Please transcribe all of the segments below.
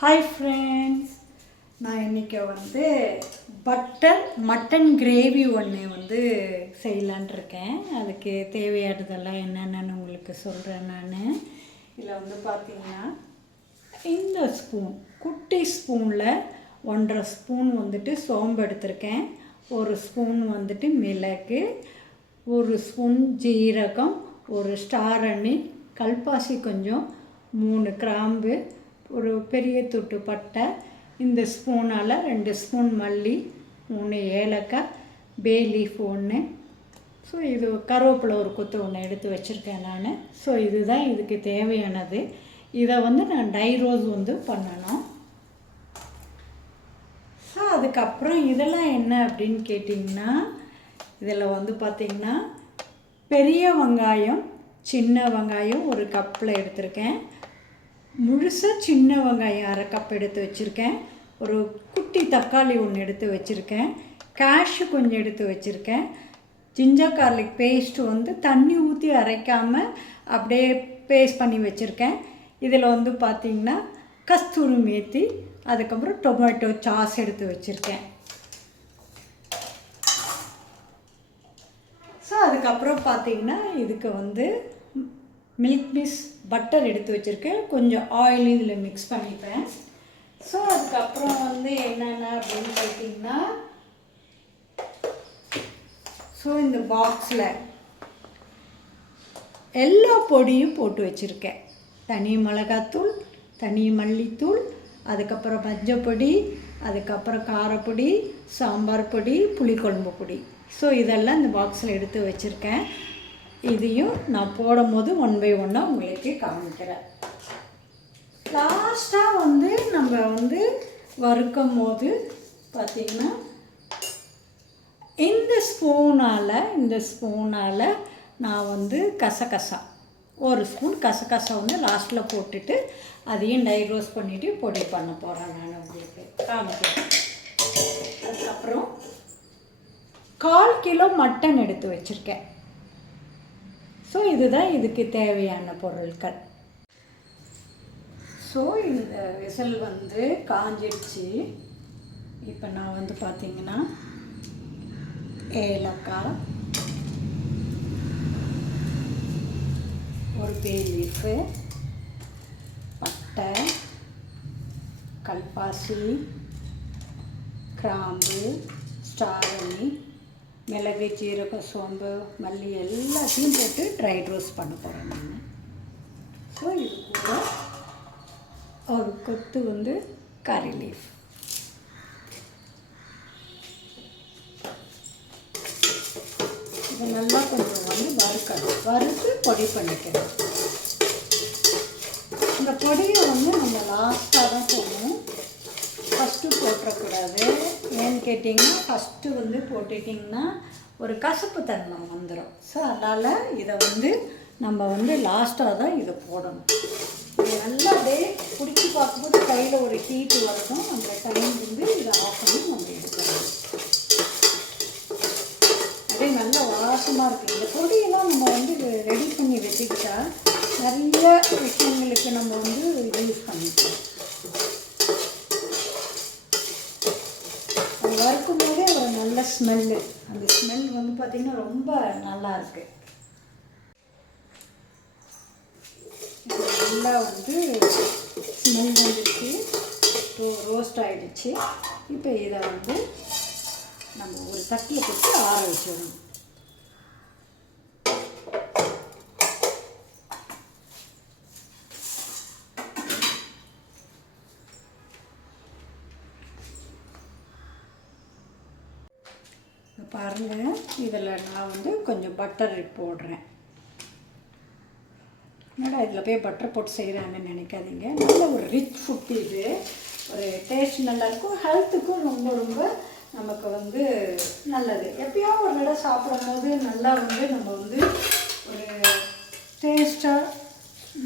Hi friends, நான் இன்றைக்கி butter mutton gravy ஒன்று செய்யலான் இருக்கேன். அதுக்கு தேவையானதெல்லாம் என்னென்னு உங்களுக்கு சொல்கிறேன். நான் இதில் பார்த்திங்கன்னா இந்த ஸ்பூன், குட்டி ஸ்பூனில் 1.5 ஸ்பூன் சோம்பு எடுத்திருக்கேன். 1 ஸ்பூன் மிளகு, 1 ஸ்பூன் ஜீரகம், 1 ஸ்டார் அனில், கல்பாசி கொஞ்சம், 3 கிராம்பு, ஒரு பெரிய துட்டு பட்டை, இந்த ஸ்பூனால் 2 ஸ்பூன் மல்லி, 3 ஏலக்காய், பே லீஃப் 1. ஸோ இது கருவேப்பிலை ஒரு கொத்து ஒன்று எடுத்து வச்சுருக்கேன் நான். ஸோ இதுதான் இதுக்கு தேவையானது. இதை நான் டை ரோஸ் பண்ணணும். ஸோ அதுக்கப்புறம் இதெல்லாம் என்ன அப்படின்னு கேட்டிங்கன்னா, இதில் பார்த்திங்கன்னா பெரிய வெங்காயம், சின்ன வெங்காயம் ஒரு கப்பில் எடுத்திருக்கேன். முழுசாக சின்ன வெங்காயம் 1/2 கப் எடுத்து வச்சுருக்கேன். ஒரு குட்டி தக்காளி ஒன்று எடுத்து வச்சுருக்கேன். கேஷ்யூ கொஞ்சம் எடுத்து வச்சுருக்கேன். ஜிஞ்சர் கார்லிக் பேஸ்ட்டு தண்ணி ஊற்றி அரைக்காமல் அப்படியே பேஸ்ட் பண்ணி வச்சுருக்கேன். இதில் பார்த்திங்கன்னா கஸ்தூரி மேத்தி, அதுக்கப்புறம் டொமேட்டோ சாஸ் எடுத்து வச்சுருக்கேன். ஸோ அதுக்கப்புறம் பார்த்திங்கன்னா இதுக்கு மில்க் மிஸ் பட்டர் எடுத்து வச்சுருக்கேன். கொஞ்சம் ஆயில் இதில் மிக்ஸ் பண்ணிப்பேன். ஸோ அதுக்கப்புறம் என்னென்ன அப்படின்னு பார்த்தீங்கன்னா, ஸோ இந்த பாக்ஸில் எல்லா பொடியும் போட்டு வச்சுருக்கேன். தனி மிளகாத்தூள், தனி மல்லித்தூள், அதுக்கப்புறம் மஞ்சப்பொடி, அதுக்கப்புறம் காரப்பொடி, சாம்பார் பொடி, புளிக்குழம்பு பொடி. ஸோ இதெல்லாம் இந்த பாக்ஸில் எடுத்து வச்சுருக்கேன். இதையும் நான் போடும் போது 1 by 1 உங்களுக்கு காமிக்கிறேன். லாஸ்ட்டாக நம்ம வறுக்கும் போது பார்த்திங்கன்னா இந்த ஸ்பூனால் நான் கசகசா 1 ஸ்பூன் கசகசா லாஸ்ட்டில் போட்டுட்டு அதையும் டை ரோஸ்ட் பண்ணிவிட்டு பொடி பண்ண போகிறேன். நான் உங்களுக்கு காமிக்கிறேன். அதுக்கப்புறம் 1/4 கிலோ மட்டன் எடுத்து வச்சுருக்கேன். ஸோ இதுதான் இதுக்கு தேவையான பொருட்கள். ஸோ இந்த விசில் காஞ்சிடுச்சு. இப்போ நான் பார்த்திங்கன்னா ஏலக்காய், ஒரு பே லீஃபு, பட்டை, கல்பாசி, கிராம்பு, ஸ்டார் அனில், மிளகு, ஜீரகம், சோம்பு, மல்லி எல்லாத்தையும் போட்டு ட்ரை ரோஸ்ட் பண்ண போகிறேன் நான். ஸோ இது கூட ஒரு கொத்து கறி லீஃப். இது நல்லா கொஞ்சம் வறுத்து பொடி பண்ணிக்கிறேன். இந்த பொடியை நம்ம லாஸ்ட்டாக தான் போடணும், ஃபஸ்ட்டு போட்டுறக்கூடாது. ஏன்னு கேட்டிங்கன்னா, ஃபஸ்ட்டு போட்டுட்டிங்கன்னா ஒரு கசப்பு தன்மை வந்துடும். ஸோ அதனால் இதை நம்ம லாஸ்ட்டாக தான் இதை போடணும். இது நல்லா அப்படியே பிடிச்சி பார்க்கும்போது கையில் ஒரு ஹீட்டு வரணும். அந்த டைம் இதை ஆஃப் பண்ணி நம்ம எடுக்கணும். அப்படியே நல்லா வாசமாக இருக்குது. இந்த பொடியெல்லாம் நம்ம ரெடி பண்ணி வச்சுக்கிட்டா நிறைய விஷயங்களுக்கு நம்ம யூஸ் பண்ணிக்கலாம். அது வறுக்கும் போதே ஒரு நல்ல ஸ்மெல்லு. அந்த ஸ்மெல் பார்த்திங்கன்னா ரொம்ப நல்லா இருக்குது. நல்லா ஸ்மெல் வந்துடுச்சு, ரோஸ்ட் ஆகிடுச்சு. இப்போ இதை நம்ம ஒரு தட்டில் போட்டு ஆற வச்சிடணும். பாருங்கள், இதில் நான் கொஞ்சம் பட்டர் போடுறேன். என்னடா இதில் போய் பட்டர் போட்டு செய்கிறாங்கன்னு நினைக்காதீங்க. நல்ல ஒரு ரிச் ஃபுட். இது ஒரு டேஸ்ட் நல்லாயிருக்கும், ஹெல்த்துக்கும் ரொம்ப ரொம்ப நமக்கு நல்லது. எப்பயோ ஒரு தடவை சாப்பிடும் போது நல்லா நம்ம ஒரு டேஸ்ட்டாக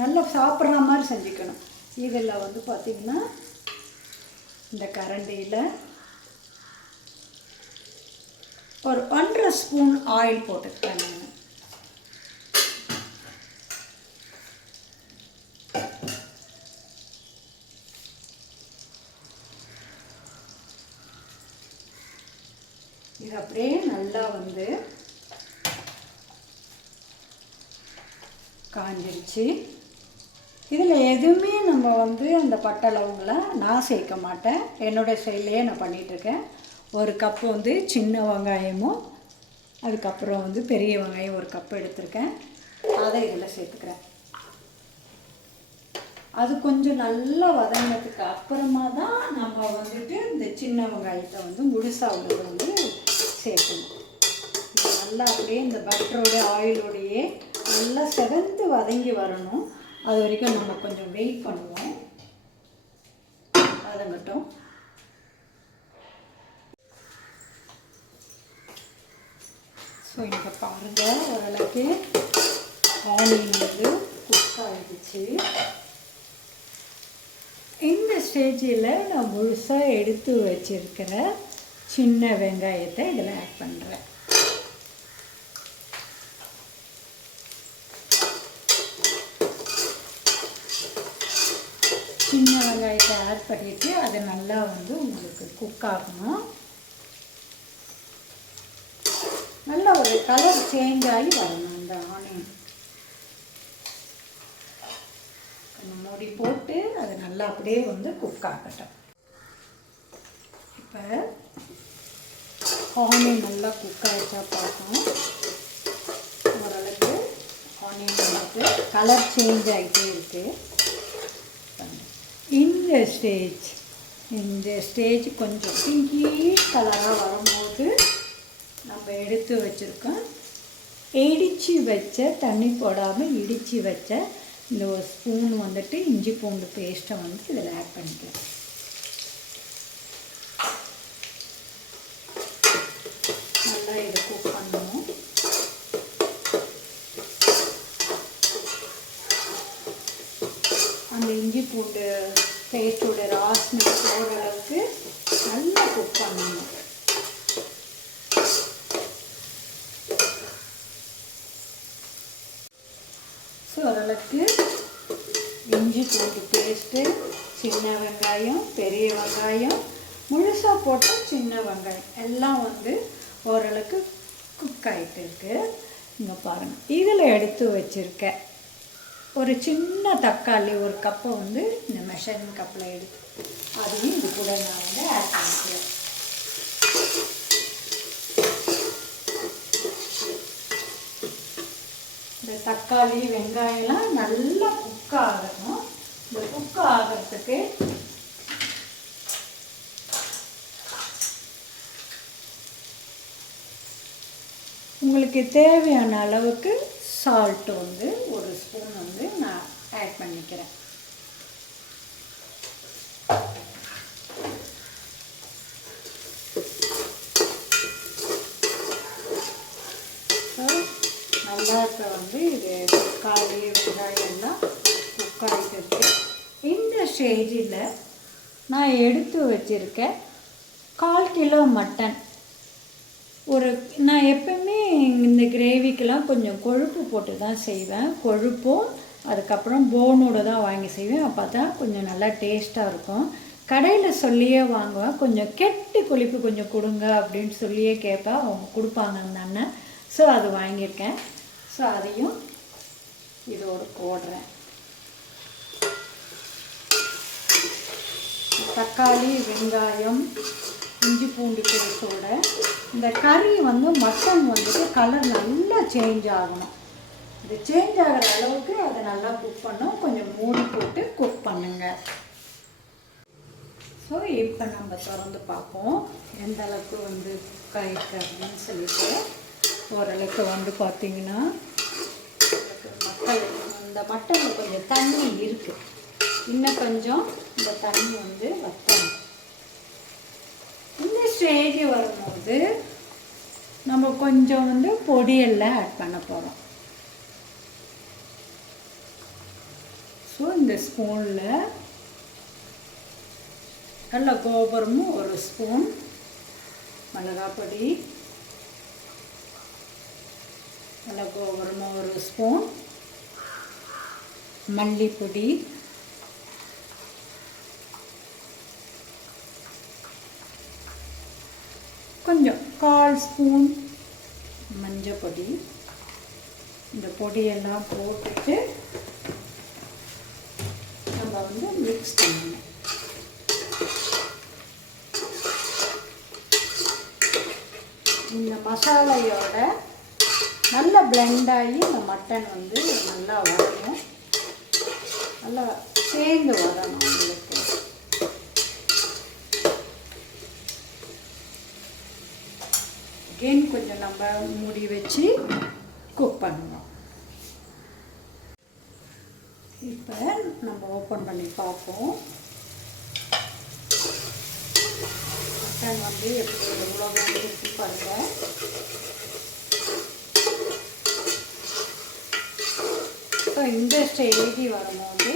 நல்லா சாப்பிட்ற மாதிரி செஞ்சுக்கணும். இதில் பார்த்திங்கன்னா இந்த கரண்டியில் ஒரு 1.5 ஸ்பூன் ஆயில் போட்டுக்கிறேன் நான். இது அப்படியே நல்லா வந்து காஞ்சிருச்சு. இதில் எதுவுமே நம்ம வந்து அந்த பட்டை லவங்களை நான் சேர்க்க மாட்டேன். என்னுடைய ஸ்டைல்லையே நான் பண்ணிகிட்ருக்கேன். ஒரு கப்பு வந்து சின்ன வெங்காயமும் அதுக்கப்புறம் வந்து பெரிய வெங்காயம் ஒரு கப்பு எடுத்திருக்கேன். அதை இதில் சேர்த்துக்கிறேன். அது கொஞ்சம் நல்லா வதங்கினதுக்கு அப்புறமா தான் நம்ம வந்துட்டு இந்த சின்ன வெங்காயத்தை வந்து முழுசாக உள்ளதை வந்து சேர்க்கணும். இது நல்லா அப்படியே இந்த பட்டரோட ஆயிலோடையே நல்லா செவந்து வதங்கி வரணும். அது வரைக்கும் நம்ம கொஞ்சம் வெயிட் பண்ணுவோம். வதங்கட்டும். ஸோ இங்கே பாருங்கள், ஓரளவுக்கு ஆனியன் வந்து குக் ஆகிடுச்சு. இந்த ஸ்டேஜில் நான் முழுசாக எடுத்து வச்சுருக்கிற சின்ன வெங்காயத்தை இதில் ஆட் பண்ணுறேன். சின்ன வெங்காயத்தை ஆட் பண்ணிவிட்டு அது நல்லா வந்து உங்களுக்கு குக் ஆகணும். நல்லா ஒரு கலர் சேஞ்ச் ஆகி வரணும். அந்த ஆனியன் கொஞ்சம் மூடி போட்டு அது நல்லா அப்படியே வந்து குக் ஆகட்டும். இப்போ ஆனியன் நல்லா குக் ஆகிட்டா பார்க்கணும். ஓரளவுக்கு ஆனியன் வந்துட்டு கலர் சேஞ்ச் ஆகிட்டே இருக்குது. இந்த ஸ்டேஜ் கொஞ்சம் பிங்கிஷ் கலராக வரும்போது நம்ம எடுத்து வச்சுருக்கோம் இடித்து வச்ச, தண்ணி போடாமல் இடித்து வச்ச இந்த ஒரு ஸ்பூன் வந்துட்டு இஞ்சி பூண்டு பேஸ்ட்டை வந்து இதில் ஆட் பண்ணிக்கலாம். நல்லா இதை குக் பண்ணணும். அந்த இஞ்சி பூண்டு பேஸ்ட்டோட ராஸ்மெல் போகிற அளவுக்கு நல்லா குக் பண்ணணும். ஸோ ஓரளவுக்கு இஞ்சி பூண்டு பேஸ்ட்டு, சின்ன வெங்காயம், பெரிய வெங்காயம், முழுசாக போட்ட சின்ன வெங்காயம் எல்லாம் வந்து ஓரளவுக்கு குக் ஆகிட்டு இருக்குது. இங்கே பாருங்கள், இதில் எடுத்து வச்சுருக்கேன் ஒரு சின்ன தக்காளி ஒரு கப்பை வந்து இந்த மெஷரிங் கப்பில் எடுத்து அதையும் இது கூட நான் வந்து ஆட் பண்ணிக்கிறேன். இந்த தக்காளி வெங்காயம்லாம் நல்லா குக் ஆகணும். இந்த குக் ஆகிறதுக்கு உங்களுக்கு தேவையான அளவுக்கு சால்ட் வந்து ஒரு ஸ்பூன் வந்து நான் ஆட் பண்ணிக்கிறேன். நல்லா இப்போ வந்து இது தக்காளி வெங்காயம் எல்லாம் குக் ஆகிட்டு இருக்கு. இந்த ஸ்டேஜில் நான் எடுத்து வச்சுருக்கேன் 1/4 கிலோ மட்டன். நான் எப்பவுமே இந்த கிரேவிக்கெலாம் கொஞ்சம் கொழுப்பு போட்டு தான் செய்வேன். கொழுப்பும் அதுக்கப்புறம் போனோடு தான் வாங்கி செய்வேன். அப்போ தான் கொஞ்சம் நல்லா டேஸ்ட்டாக இருக்கும். கடையில் சொல்லியே வாங்குவேன், கொஞ்சம் கெட்டி கொழுப்பு கொஞ்சம் கொடுங்க அப்படின்னு சொல்லியே கேட்பேன். அவங்க கொடுப்பாங்க அந்த அண்ணன். ஸோ அது வாங்கியிருக்கேன். ஸோ அதையும் இதோடு போடுறேன். தக்காளி வெங்காயம் இஞ்சி பூண்டு பேஸ்ட்டோட இந்த கறி வந்து மட்டன் வந்துட்டு கலர் நல்லா சேஞ்ச் ஆகணும். இது சேஞ்ச் ஆகிற அளவுக்கு அதை நல்லா குக் பண்ணோம். கொஞ்சம் மூடி போட்டு குக் பண்ணுங்க. ஸோ இப்போ நம்ம திறந்து பார்ப்போம் எந்த அளவுக்கு வந்து குக் ஆகிருக்கு அப்படின்னு சொல்லிட்டு. ஓரளவுக்கு வந்து பார்த்திங்கன்னா இந்த மட்டனில் கொஞ்சம் தண்ணி இருக்குது. இன்னும் கொஞ்சம் இந்த தண்ணி வந்து வற்றணும். இந்த ஸ்டேஜ் வரும்போது நம்ம கொஞ்சம் வந்து பொடியெல்லாம் ஆட் பண்ண போகிறோம். ஸோ இந்த ஸ்பூனில் நல்ல கோபுரமும் ஒரு ஸ்பூன் மிளகாப்பொடி, நல்ல கோபுரமும் ஒரு ஸ்பூன் மல்லிப்பொடி, கொஞ்சம் 1/4 ஸ்பூன் மஞ்சள் பொடி. இந்த பொடியெல்லாம் போட்டுட்டு நம்ம வந்து மிக்ஸ் பண்ணணும். இந்த மசாலையோட நல்லா பிளெண்ட் ஆகி இந்த மட்டன் வந்து நல்லா வரணும், நல்லா சேர்ந்து வரணும் உங்களுக்கு. அகெயின் கொஞ்சம் நம்ம மூடி வச்சு குக் பண்ணுவோம். இப்போ நம்ம ஓப்பன் பண்ணி பார்ப்போம். மட்டன் வந்து எப்படி எவ்வளோ வேண்டியிருக்கு பாருங்கள். ஸோ இந்த ஸ்டேஜ் வரும்போது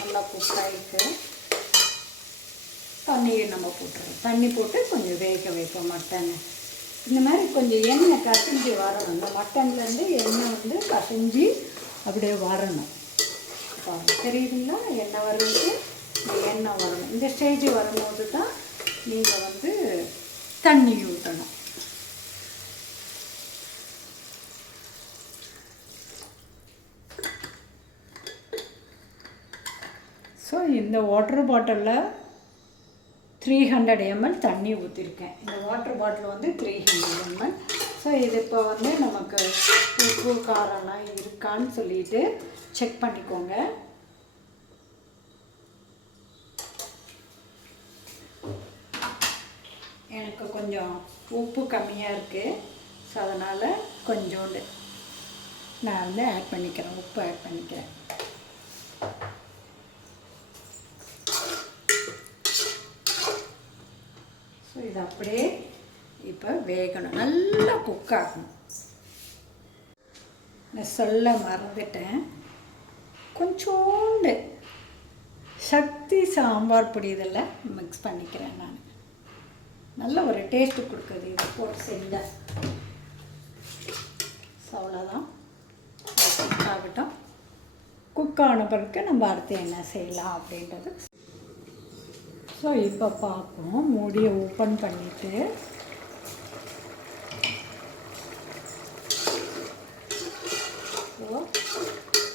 நல்லா குக் ஆகிட்டு தண்ணியை நம்ம போட்டுருவோம். தண்ணி போட்டு கொஞ்சம் வேக வைப்போம் மட்டனை. இந்த மாதிரி கொஞ்சம் எண்ணெய் கசிஞ்சு வரணும். இந்த மட்டன்லேருந்து எண்ணெய் வந்து கசிஞ்சு அப்படியே வரணும். தெரியுதுங்களா? எண்ணெய் வரும்போது இந்த எண்ணெய் வரணும். இந்த ஸ்டேஜ் வரும்போது தான் நீங்கள் வந்து தண்ணி ஊற்றணும். ஸோ இந்த வாட்டர் பாட்டிலில் 300 ml தண்ணி ஊற்றிருக்கேன். இந்த வாட்டர் பாட்டில் வந்து 300 ml. ஸோ இது இப்போ வந்து நமக்கு உப்பு காரம்லாம் இருக்கான்னு சொல்லிட்டு செக் பண்ணிக்கோங்க. எனக்கு கொஞ்சம் உப்பு கம்மியாக இருக்குது. ஸோ அதனால் கொஞ்சோண்டு நான் வந்து ஆட் பண்ணிக்கிறேன், உப்பு ஆட் பண்ணிக்கிறேன். ஸோ இது அப்படியே இப்போ வேகணும், நல்லா குக் ஆகணும். நான் சொல்ல மறந்துட்டேன், கொஞ்சோண்டு சக்தி சாம்பார் பொடி இதில் மிக்ஸ் பண்ணிக்கிறேன் நான். நல்ல ஒரு டேஸ்ட்டு கொடுக்குது இது போட்டு செஞ்சால். ஸோ அவ்வளோதான், குக் ஆகட்டும். குக் ஆன பிறகு நம்ம அடுத்து என்ன செய்யலாம் அப்படின்றது. ஸோ இப்போ பார்ப்போம். மூடியை ஓப்பன் பண்ணிவிட்டு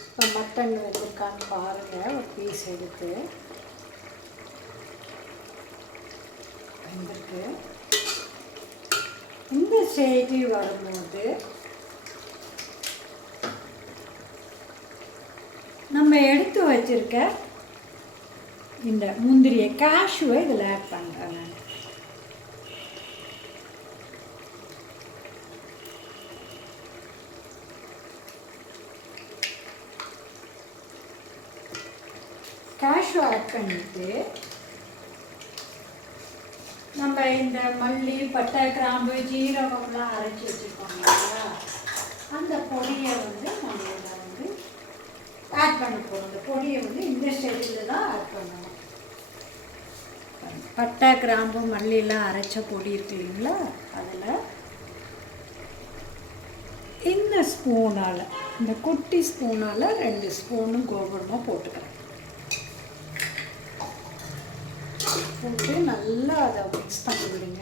இப்போ மட்டன் வச்சுருக்கான்னு பாருங்கள். ஒரு பீஸ் எடுத்து வந்துருக்கு. இந்த ஸ்டேஜ் வரும்போது நம்ம எடுத்து வச்சுருக்க இந்த முந்திரியை, கேஷ்யூவை இதில் ஆட் பண்ணுறேன் நான். கேஷ்யூ ஆட் பண்ணிவிட்டு நம்ம இந்த மல்லி, பட்டை, கிராம்பு, ஜீரகம்லாம் அரைச்சி வச்சுருக்கோம் இல்லையா, அந்த பொடியை வந்து நம்ம இதில் வந்து ஆட் பண்ணி போகணும். இந்த பொடியை வந்து இந்த ஸ்டேஜில் தான் ஆட் பண்ணணும். பட்டை, கிராம்பு, மல்லியெல்லாம் அரைச்ச பொடி இருக்கு இல்லைங்களா, அதில் இந்த ஸ்பூனால், இந்த குட்டி ஸ்பூனால் 2 ஸ்பூனும் கோபுரமாக போட்டுக்கிறேன். போட்டு நல்லா அதை மிக்ஸ் பண்ணி விடுங்க.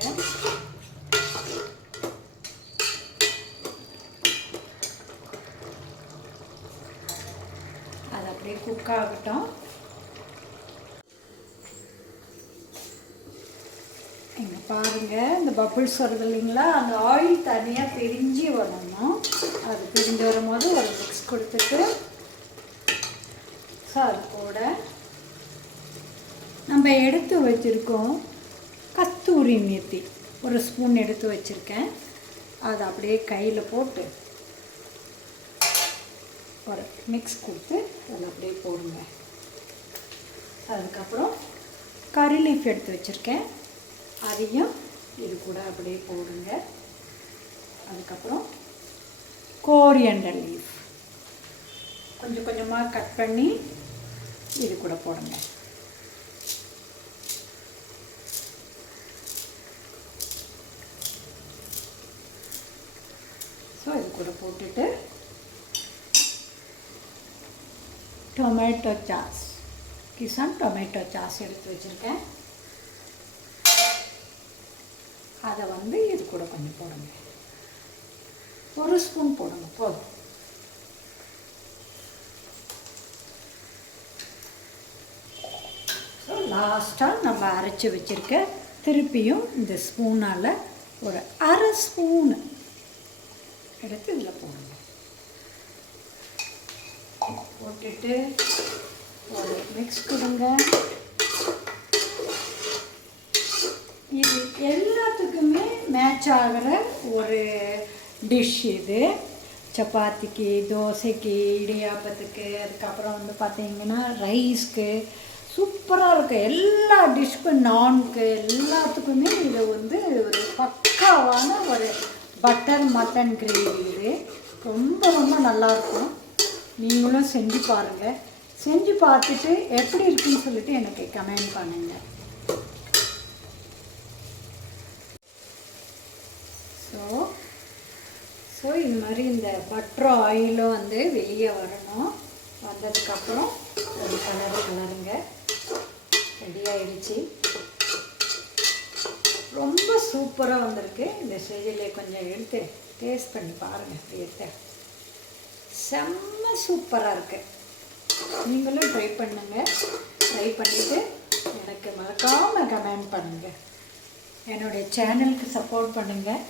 அது அப்படியே குக் ஆகட்டும். இங்கே பாருங்கள், இந்த பபிள்ஸ் வருது இல்லைங்களா, அந்த ஆயில் தனியாக பிரிஞ்சு வரணும். அது பிரிஞ்சு வரும்போது ஒரு மிக்ஸ் கொடுத்துட்டு, ஸோ அது கூட நம்ம எடுத்து வச்சுருக்கோம் கஸ்தூரி மேத்தி, ஒரு ஸ்பூன் எடுத்து வச்சுருக்கேன். அதை அப்படியே கையில் போட்டு ஒரு மிக்ஸ் கொடுத்து அதில் அப்படியே போடுங்க. அதுக்கப்புறம் கறி லீஃப் எடுத்து வச்சுருக்கேன், அதையும் இது கூட அப்படியே போடுங்க. அதுக்கப்புறம் கோரியண்டர் லீஃப் கொஞ்சம் கொஞ்சமாக கட் பண்ணி இது கூட போடுங்க. ஸோ இது கூட போட்டுட்டு tomato sauce, Kisan tomato sauce எடுத்து வச்சுருக்கேன், அதை வந்து இது கூட கொஞ்சம் போடுங்க. 1 ஸ்பூன் போடுங்க போதும். ஸோ லாஸ்ட்டாக நம்ம அரைச்சி வச்சுருக்க திருப்பியும் இந்த ஸ்பூனால் ஒரு 1/2 ஸ்பூன் எடுத்து இதில் போடுங்க. போட்டுட்டு ஒரு மிக்ஸ் கொடுங்க. இது எல்லாத்துக்குமே மேட்ச் ஆகிற ஒரு டிஷ் இது. சப்பாத்திக்கு, தோசைக்கு, இடியாப்பத்துக்கு, அதுக்கப்புறம் வந்து பார்த்திங்கன்னா ரைஸ்க்கு சூப்பராக இருக்குது. எல்லா டிஷ்க்கும், நான்க்கு எல்லாத்துக்குமே இது வந்து ஒரு பக்காவான ஒரு பட்டர் மட்டன் கிரேவி. இது ரொம்ப ரொம்ப நல்லாயிருக்கும். நீங்களும் செஞ்சு பாருங்கள். செஞ்சு பார்த்துட்டு எப்படி இருக்குன்னு சொல்லிட்டு எனக்கு கமெண்ட் பண்ணுங்கள். ஸோ இது மாதிரி இந்த பட்டர் ஆயிலும் வந்து வெளியே வரணும். வந்ததுக்கப்புறம் ஒரு கலருங்க. ரெடி ஆகிடுச்சு. ரொம்ப சூப்பராக வந்திருக்கு. இந்த ஸ்டேஜில் கொஞ்சம் எடுத்து டேஸ்ட் பண்ணி பாருங்கள். எடுத்து செம்ம சூப்பராக இருக்குது. நீங்களும் ட்ரை பண்ணுங்கள். ட்ரை பண்ணிவிட்டு எனக்கு மறக்காமல் கமெண்ட் பண்ணுங்கள். என்னுடைய சேனலுக்கு சப்போர்ட் பண்ணுங்கள்.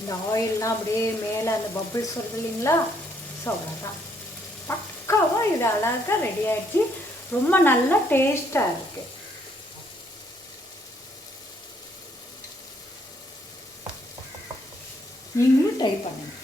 இந்த ஆயில்லாம் அப்படியே மேலே அந்த பபிள்ஸ் வருது இல்லைங்களா? ஸோ அவ்வளோதான். பக்காவாக இது அழகாக ரெடி ஆகிடுச்சு. ரொம்ப நல்லா டேஸ்ட்டாக இருக்குது. நீங்களும் ட்ரை பண்ணுங்கள்.